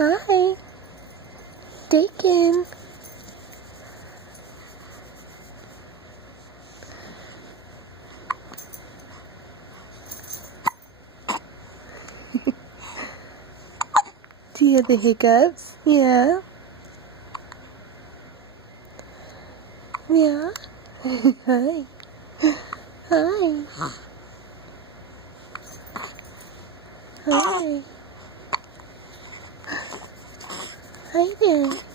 Hi. Dakin. Do you have the hiccups? Yeah. Yeah. Hi. Hi. Hi. Hi there.